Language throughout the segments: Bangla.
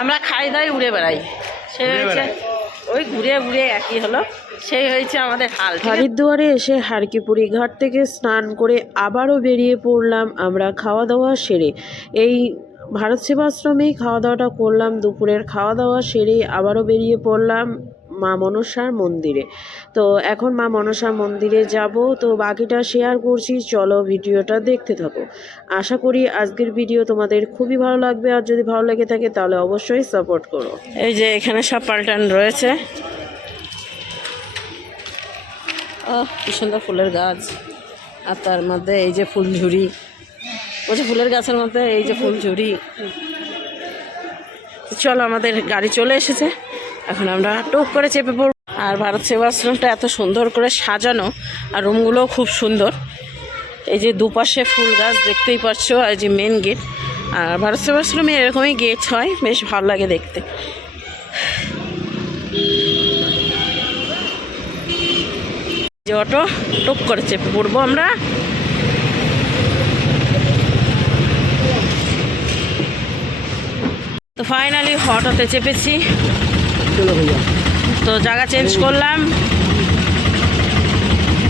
আমরা খাই দাই উড়ে বেড়াই, সে হয়েছে ওই ঘুরে ঘুরে একই হলো, সেই হয়েছে আমাদের হাল। হরিদ্বারে এসে হারকিপুরি ঘাট থেকে স্নান করে আবারও বেরিয়ে পড়লাম আমরা খাওয়া দাওয়া সেরে। এই ভারত সেবাশ্রমেই খাওয়া দাওয়াটা করলাম, দুপুরের খাওয়া দাওয়া সেরেই আবারও বেরিয়ে পড়লাম মা মনসার মন্দিরে। তো এখন মা মনসার মন্দিরে যাব, তো বাকিটা শেয়ার করছি, চলো ভিডিওটা দেখতে থাকো। আশা করি আজকের ভিডিও তোমাদের খুবই ভালো লাগবে, আর যদি ভালো লেগে থাকে তাহলে অবশ্যই সাপোর্ট করো। এই যে এখানে সব পাল্টান রয়েছে, ও কি সুন্দর ফুলের গাছ, আর তার মধ্যে এই যে ফুলঝুরি, ওই যে ফুলের গাছের মধ্যে এই যে ফুলঝুরি। চলো আমাদের গাড়ি চলে এসেছে, এখন আমরা টুক করে চেপে পড়ব। আর ভারত সেবাশ্রমটা এত সুন্দর করে সাজানো, আর রুমগুলোও খুব সুন্দর। এই যে দুপাশে ফুল গাছ দেখতেই পাচ্ছ, আর যে মেন গেট। আর ভারত সেবাশ্রমে এরকমই গেট হয়, বেশ ভালো লাগে দেখতে। যে অটো টুক করে চেপে পড়বো আমরা। তো ফাইনালি অটোতে চেপেছি, তো জায়গা চেঞ্জ করলাম।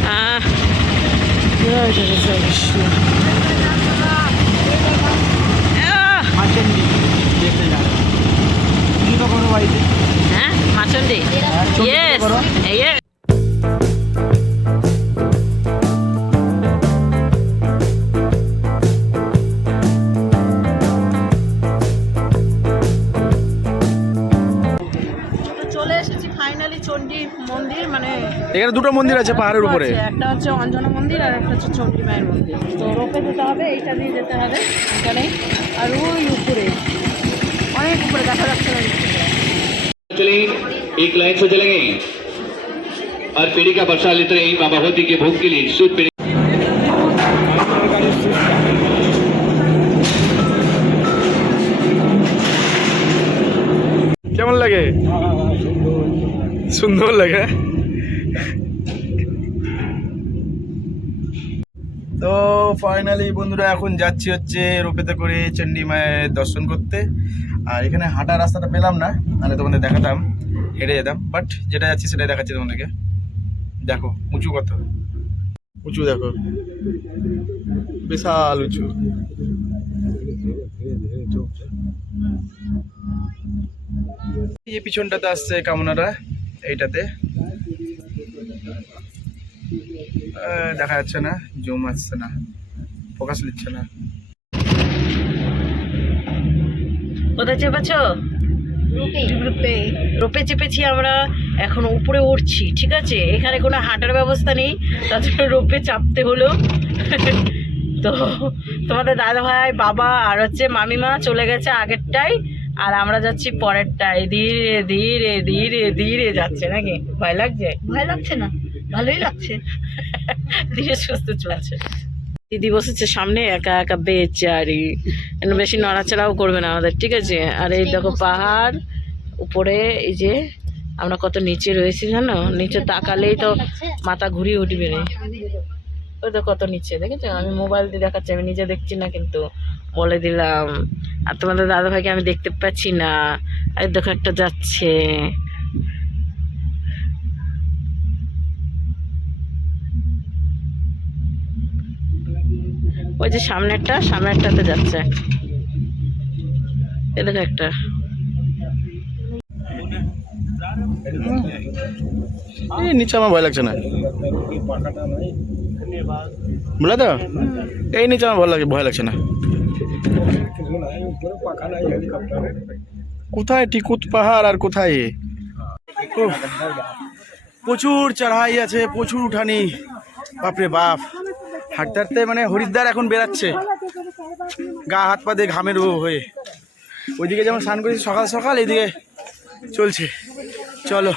হ্যাঁ মাচন্ডি, ইয়েস ইয়েস। চলে এসেছি ফাইনালি চণ্ডী মন্দির, মানে এখানে দুটো মন্দির আছে পাহাড়ের উপরে, একটা হচ্ছে অঞ্জনা মন্দির আর একটা হচ্ছে চণ্ডী মায়ের মন্দির। তো রোপে যেতে হবে, এইটা দিয়ে যেতে হবে এখানে। আর ওই উপরে অনেক উপরে দেখা যাচ্ছে না। चलिए एक लाइन से चलेंगे और पीढ़ी का वर्षा लेते रहे माँ भगवती के भोग के लिए सूद पीढ़ी। কেমন লাগে? সুন্দর লাগে। তো ফাইনালি বন্ধুরা এখন যাচ্ছি হচ্ছে রোপেতে করে চণ্ডী মায়ের দর্শন করতে। আর এখানে হাঁটার রাস্তাটা পেলাম না, নাহলে তোমাদের দেখাতাম, হেঁটে যেতাম। বাট যেটা যাচ্ছি সেটাই দেখাচ্ছি তোমাদেরকে। দেখো উঁচু কত উঁচু, দেখো বিশাল উঁচু। এই যে পিছনটাতে আসছে কামনারা, এইটাতে দেখা যাচ্ছে না, জুম আসছে না, ফোকাস নিচ্ছে না। কোথায় চেপেছো? রোপে চেপেছি আমরা, এখন উপরে উঠছি। ঠিক আছে, এখানে কোনো হাঁটার ব্যবস্থা নেই, তার জন্য রোপে চাপতে হলো। তো তোমাদের দাদা ভাই, বাবা আর হচ্ছে মামিমা চলে গেছে আগেরটাই, আর আমরা যাচ্ছি পরেরটাই। ধীরে ধীরে ধীরে ধীরে যাচ্ছে। নাকি ভয় লাগছে? ভয় লাগছে না, ভালোই লাগছে। ধীরে সুস্থ চলছে। দিদি বসেছে সামনে একা একা, বেচারি, বেশি নড়াচড়াও করবে না আমাদের। ঠিক আছে, আর এই দেখো পাহাড় উপরে, এই যে আমরা কত নিচে রয়েছি জানো, নিচে তাকালেই তো মাথা ঘুরিয়ে উঠবে রে। ওই তো কত নিচে, দেখেছো? আমি মোবাইল দিয়ে দেখাচ্ছি, আমি নিজে দেখছি না, কিন্তু বলে দিলাম। আর তোমাদের দাদা ভাইকে আমি দেখতে পাচ্ছি না। আর দেখো একটা যাচ্ছে, ওই যে সামনেরটাতে যাচ্ছে, এ দেখো একটা। নিচে আমার ভয় লাগছে না, বুঝলে তো? এই নিচে আমার ভয় লাগছে না। কোথায় টিকুত পাহাড় আর কোথায় প্রচুর চড়াই আছে, প্রচুর উঠানি, বাপরে বাপ। হাঁটতে হাঁটতে মানে হরিদ্বার এখন বেরাচ্ছে, গা হাত পা দিয়ে ঘামের হয়ে। ওইদিকে যেমন স্নান করেছি সকাল সকাল, এইদিকে চলছে। চলো,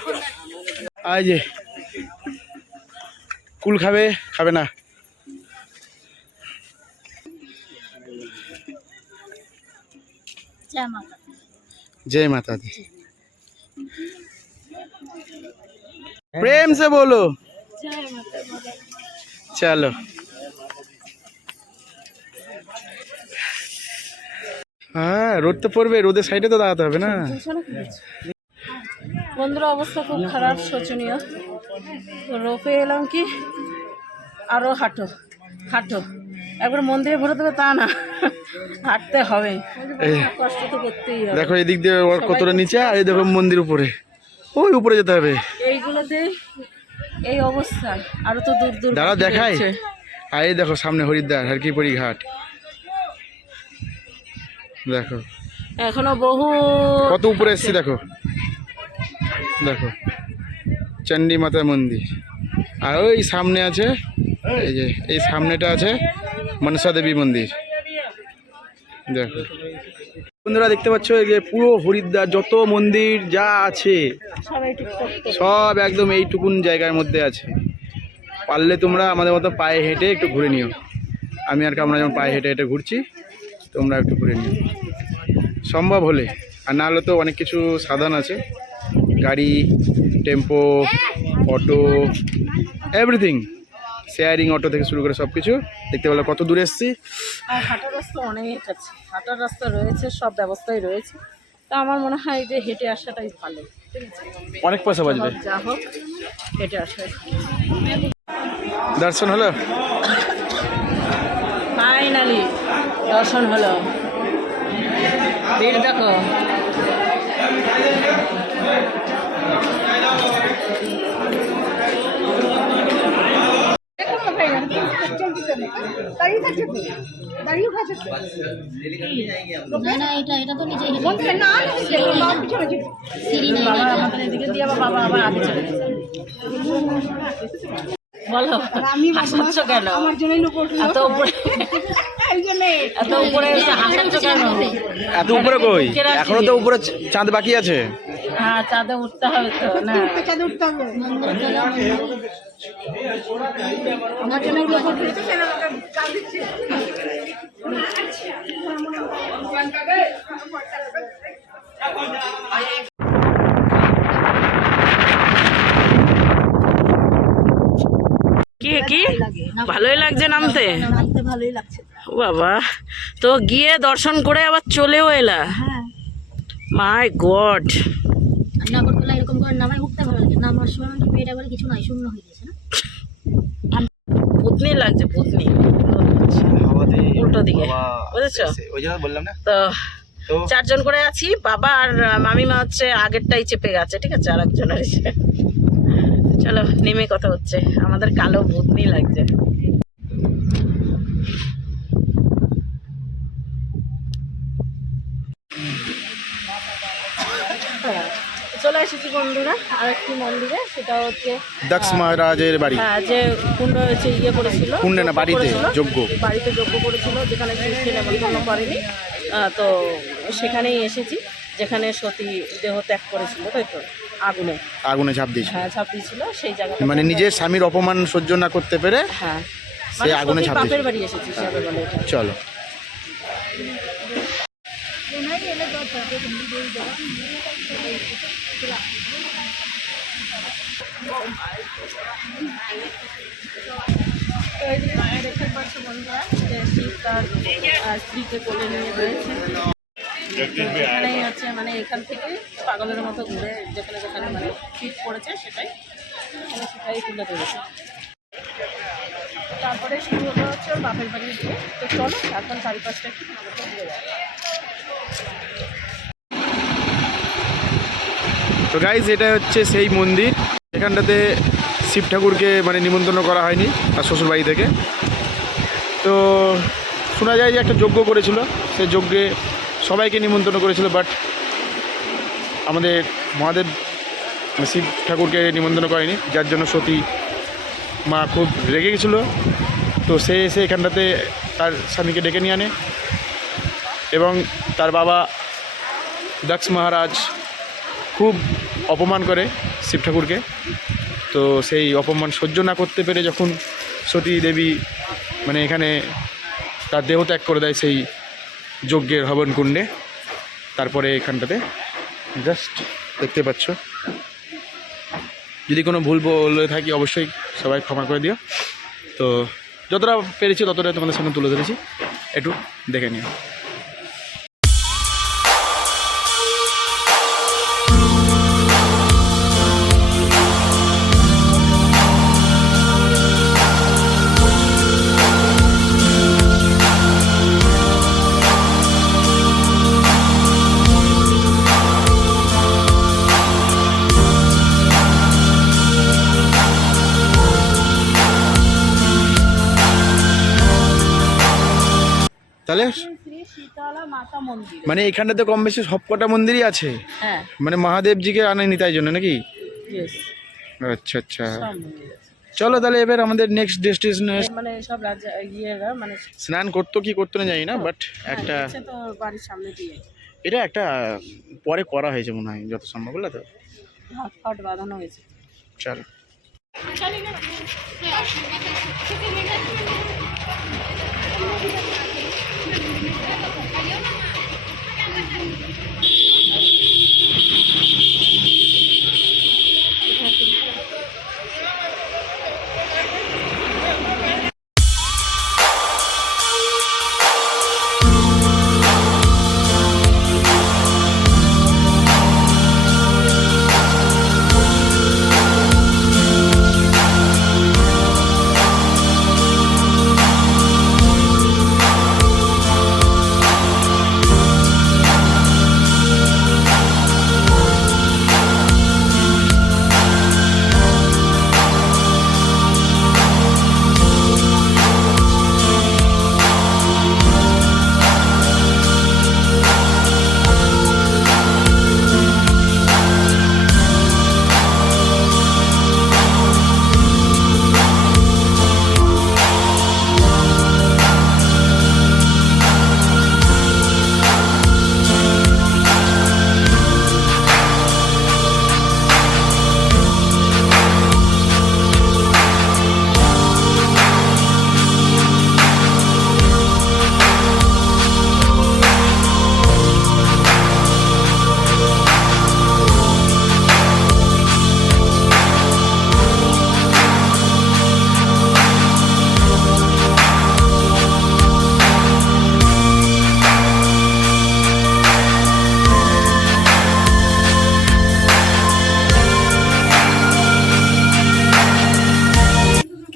আয় যে কুল খাবে, খাবে না? जय माता दी। प्रेम से बोलो चलो। হ্যাঁ রোদ তো পড়বে, রোদের সাইডে তো দাঁড়াতে হবে না। বন্ধুরা অবস্থা খুব খারাপ, শোচনীয়। তো রোপে এলাম কি আরও হাঁটো হাঁটো, একবার মন্দিরে ভরে দেবে তা না, হাঁটতে হবে, কষ্ট তো করতেই হবে। দেখো এদিক দিয়ে কতটা নিচে, আর এই দেখো মন্দির উপরে, ওই উপরে যেতে হবে। এইগুলোতে এই অবস্থা, আরো তো দূর দূর দাঁড়াও বাকি দেখাই। রয়েছে। আর এই দেখো সামনে হরিদ্বার হারকিপুরি ঘাট, দেখো এখনো বহু কত উপরে এসছি। দেখো দেখো চণ্ডী মাতা মন্দির, আর ওই সামনে আছে, এই যে এই সামনেটা আছে মনসা দেবী মন্দির। দেখো বন্ধুরা দেখতে পাচ্ছ এই যে পুরো হরিদ্বার যত মন্দির যা আছে সবাই টুকটাক করে। সব একদম এইটুকুন জায়গার মধ্যে আছে। পারলে তোমরা আমাদের মতো পায়ে হেঁটে একটু ঘুরে নিও। আমি আর আমরা যেমন পায়ে হেঁটে হেঁটে ঘুরছি, তোমরা একটু ঘুরে নিও সম্ভব হলে। আর না হলে তো অনেক কিছু সাধন আছে, গাড়ি, tempo, auto, everything, sharing auto থেকে শুরু করে সব কিছু। দেখতে পেলে কত দূরে এসেছি। আর হাঁটার রাস্তা অনেক আছে, হাঁটার রাস্তা রয়েছে, সব ব্যবস্থাই রয়েছে। তা আমার মনে হয় যে হেঁটে আসাটাই ভালো, ঠিক আছে? অনেক পয়সা বাজবে। যা হোক হেঁটে আসাই। দর্শন হলো, ফাইনালি দর্শন হলো। ভিড় দেখো, না এটা এটা তো নিজে বাবা আমাদের এদিকে দিয়ে বাবা আবার আগে চলে গেছে। বলো হাসাচ্ছ কেন? এত উপরে, এত উপরে এসে হাসাচ্ছ কেন? এত উপরে কই? এখনো তো উপরে চাঁদ বাকি আছে। হ্যাঁ চাঁদে উঠতে হবে তো না, চাঁদে উঠতে হবে। আমার জন্য কি কি ভালোই লাগছে নামতে? ভালোই লাগছে। ও বাবা, তো গিয়ে দর্শন করে আবার চলেও এলা? মাই গড, নাগরদোলা এরকম করে নামায় উঠতে ভালো লাগে, নামার সময় আমাদের পেট একবারে কিছু নাই, শূন্য হয়ে গেছে না। ভূতনি লাগছে, ভূতনি উল্টো দিকে, বুঝেছো? ওই জন্য বললাম না। তো চারজন করে আছি, বাবা আর মামিমা হচ্ছে আগেরটাই চেপে গেছে, ঠিক আছে? আর একজনের চলো নেমে কথা হচ্ছে। আমাদের কালো ভূতনি লাগছে। চলে এসেছি বন্ধুরা আর একটি মন্দিরে, সেটা হচ্ছে দক্ষ মহারাজের বাড়ি। হ্যাঁ, যে কুণ্ড হচ্ছে ইয়ে করেছিল, কুণ্ডে না, বাড়িতে করেছিল, যজ্ঞ। বাড়িতে যজ্ঞ করেছিল, যেখানে সে নেমন্তন্ন করেনি। তো সেখানেই এসেছি, যেখানে সতী দেহ ত্যাগ করেছিল, তাই তো? আগুনে আগুনে ঝাঁপ দিয়েছে, হ্যাঁ ঝাঁপ দিয়েছিল সেই জায়গাটা। মানে নিজের স্বামীর অপমান সহ্য না করতে পেরে হ্যাঁ, সে আগুনে ঝাঁপ বাপের দিয়েছে। বাড়ি এসেছি হিসাবে বলে এটা। চলো দেখতে পাচ্ছ বন্ধুরা যে শিব তার স্ত্রীকে কোলে নিয়ে রয়েছে। এখানেই হচ্ছে মানে এখান থেকে পাগলের মতো ঘুরে যেখানে যেখানে মানে শীত পড়েছে সেটাই সেটাই তুলে ধরেছে। তারপরে শুরু হলো হচ্ছে ওর বাপের বাড়ির গিয়ে। তো চলো এখন চারিপাশটা একটু ঘুরে যায়। তো গাইজ এটা হচ্ছে সেই মন্দির, এখানটাতে শিব ঠাকুরকে মানে নিমন্ত্রণ করা হয়নি তার শ্বশুর বাড়ি থেকে। তো শোনা যায় যে একটা যজ্ঞ করেছিল, সেই যজ্ঞে সবাইকে নিমন্ত্রণ করেছিল, বাট আমাদের মহাদেব শিব ঠাকুরকে নিমন্ত্রণ করেনি, যার জন্য সতী মা খুব রেগে গেছিলো। তো সে এসে এখানটাতে তার স্বামীকে ডেকে নিয়ে আনে এবং তার বাবা দক্ষ মহারাজ খুব অপমান করে শিব ঠাকুরকে। তো সেই অপমান সহ্য না করতে পেরে যখন সতী দেবী মানে এখানে তার দেহ ত্যাগ করে দেয় সেই যজ্ঞের হবন কুণ্ডে, তারপরে এখানটাতে জাস্ট দেখতে পাচ্ছ। যদি কোনো ভুল বলে থাকি অবশ্যই সবাই ক্ষমা করে দিও। তো যতটা পেরেছি ততটাই তোমাদের সামনে তুলে ধরেছি, একটু দেখে নিও। তাহলে শ্রী শীতলা মাতা মন্দির। মানে এখানটাতে কম বেশি সব কটা মন্দিরই আছে, হ্যাঁ, মানে মহাদেবজিকে আনেনি তাই জন্য নাকি? ইয়েস, আচ্ছা আচ্ছা, সব মন্দির আছে। চলো তাহলে এবার আমাদের নেক্সট ডেস্টিনেশন। মানে সব রাজা ইয়েরা মানে স্নান করতো কি করতো না জানি না, বাট একটা হচ্ছে তো বাড়ির সামনে দিয়ে এটা একটা পরে করা হয়েছে মনে হয় যত সম্ভব, বললো তো। হাত ফাট বাঁধানো হয়েছে। চলো।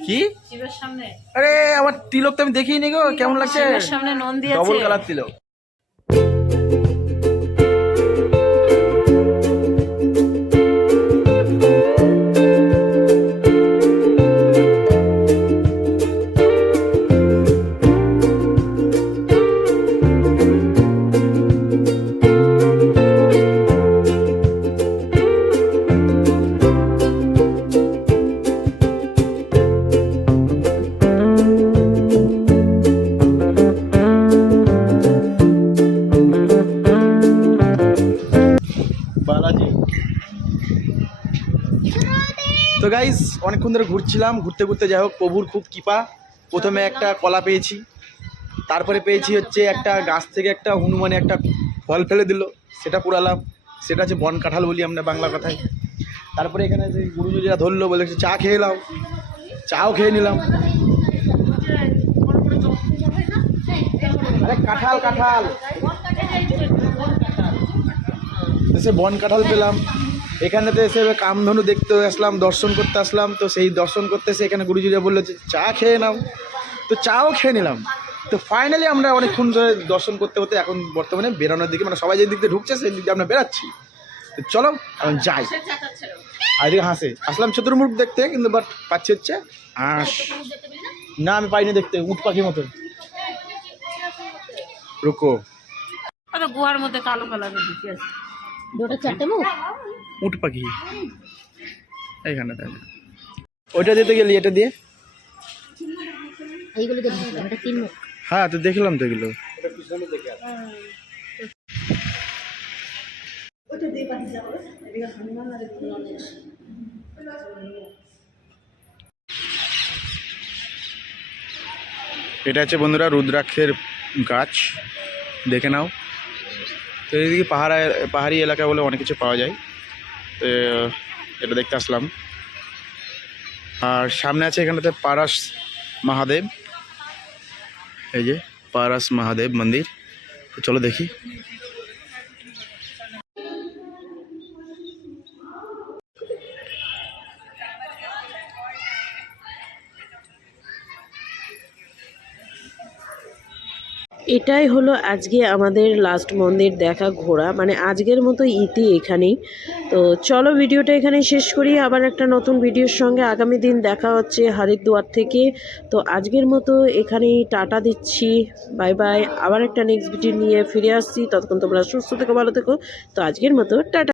কি? শিবের সামনে, আরে আমার তিলক তো আমি দেখিনি গো, কেমন লাগছে? শিবের সামনে নন্দী আছে। ডবল কালার তিলক। বালাজি। তো গাইস অনেকক্ষণ ধরে ঘুরছিলাম, ঘুরতে ঘুরতে যাই হোক প্রভুর খুব কৃপা। প্রথমে একটা কলা পেয়েছি, তারপরে পেয়েছি হচ্ছে একটা গাছ থেকে একটা হনুমানে একটা ফল ফেলে দিল, সেটা পুরালাম, সেটা হচ্ছে বন কাঁঠাল বলি আমরা বাংলা কথায়। তারপরে এখানে যে গুরুজীরা ধরলো, বলে চা খেয়ে নাও, চাও খেয়ে নিলাম। আরে কাঁঠাল কাঁঠাল, সে বন কাঁঠাল পেলাম। এখানেতে এসে কামধনু দেখতে আসলাম, দর্শন করতে আসলাম। তো সেই দর্শন করতে এসে এখানে গুরুজিরা বললো যে চা খেয়ে নাও, তো চাও খেয়ে নিলাম। তো ফাইনালি আমরা অনেকক্ষণ ধরে দর্শন করতে করতে এখন বর্তমানে বেরোনোর দিকে, মানে সবাই যে দিক দিয়ে ঢুকছে সেই দিক দিয়ে আমরা বেরাচ্ছি। তো চলো এখন যাই। আর এদিকে হাসে আসলাম চতুর্মুখ দেখতে, কিন্তু বাট পাচ্ছি হচ্ছে হাঁস। না আমি পাইনি দেখতে, উট পাখির মতো। রুকো, আরে গুহার মধ্যে কালো কালারের দিকে আছে। দুটো চারটে মুখ। উট পাখি এইখানে, তাই ওইটা দিতে গেলি, এটা দিয়ে। এইগুলো দেখলাম, এটা 3 মুখ। হ্যাঁ তো দেখলাম তো এগুলো। এটা হচ্ছে বন্ধুরা রুদ্রাক্ষের গাছ, দেখে নাও। তো এইদিকে পাহাড়ি এলাকা বলে অনেক কিছু পাওয়া যায়, তো এটা দেখতে আসলাম। আর সামনে আছে এখানটাতে পারাস মহাদেব, এই যে পারাস মহাদেব মন্দির। তো চলো দেখি। এটাই হলো আজকে আমাদের লাস্ট মন্দির দেখা ঘোরা, মানে আজকের মতো ইতি এখানেই। তো চলো ভিডিওটা এখানেই শেষ করি, আবার একটা নতুন ভিডিওর সঙ্গে আগামী দিন দেখা হচ্ছে হরিদ্বার থেকে। তো আজকের মতো এখানেই টাটা দিচ্ছি, বাই বাই। আবার একটা নেক্সট ভিডিও নিয়ে ফিরে আসছি, ততক্ষণ তোমরা সুস্থ থেকো, ভালো থেকো। তো আজকের মতো টাটা।